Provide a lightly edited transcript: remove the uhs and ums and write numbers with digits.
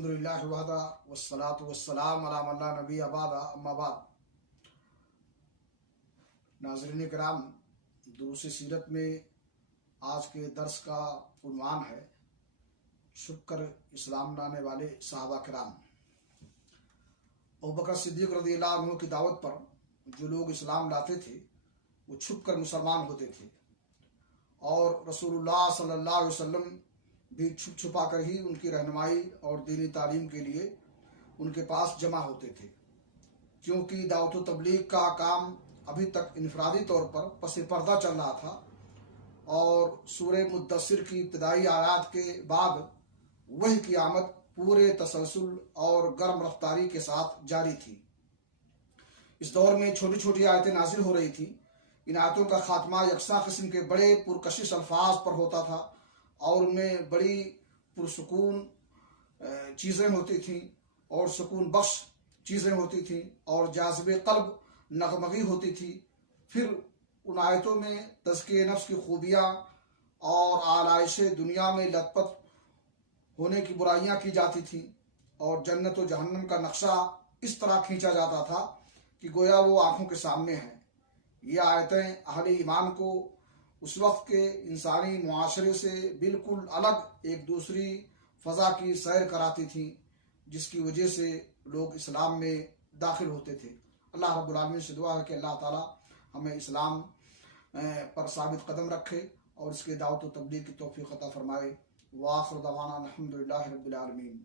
الحمدللہ وحدہ والصلاة والسلام علی من لا نبی بعدہ اما بعد۔ ناظرین کرام، دروس سیرت میں آج کے درس کا عنوان ہے چھپ کر اسلام لانے والے صحابہ کرام۔ ابوبکر صدیق رضی اللہ عنہ کی دعوت پر جو لوگ اسلام لاتے تھے وہ چھپ کر مسلمان ہوتے تھے، اور رسول اللہ صلی اللہ علیہ وسلم بھی چھپ چھپا کر ہی ان کی رہنمائی اور دینی تعلیم کے لیے ان کے پاس جمع ہوتے تھے، کیونکہ دعوت و تبلیغ کا کام ابھی تک انفرادی طور پر پس پردہ چل رہا تھا، اور سورہ مدثر کی ابتدائی آیات کے بعد وحی کی آمد پورے تسلسل اور گرم رفتاری کے ساتھ جاری تھی۔ اس دور میں چھوٹی چھوٹی آیتیں نازل ہو رہی تھیں۔ ان آیتوں کا خاتمہ یکساں قسم کے بڑے پرکشش الفاظ پر ہوتا تھا، اور ان میں بڑی پرسکون چیزیں ہوتی تھیں اور سکون بخش چیزیں ہوتی تھیں اور جاذب قلب نغمگی ہوتی تھی۔ پھر ان آیتوں میں تزکیہ نفس کی خوبیاں اور آلائش دنیا میں لت پت ہونے کی برائیاں کی جاتی تھیں، اور جنت و جہنم کا نقشہ اس طرح کھینچا جاتا تھا کہ گویا وہ آنکھوں کے سامنے ہے۔ یہ آیتیں اہل ایمان کو اس وقت کے انسانی معاشرے سے بالکل الگ ایک دوسری فضا کی سیر کراتی تھیں، جس کی وجہ سے لوگ اسلام میں داخل ہوتے تھے۔ اللہ رب العالمین سے دعا ہے کہ اللہ تعالی ہمیں اسلام پر ثابت قدم رکھے اور اس کے دعوت و تبلیغ کی توفیق عطا فرمائے۔ وآخر دعوانا الحمدللہ رب العالمین۔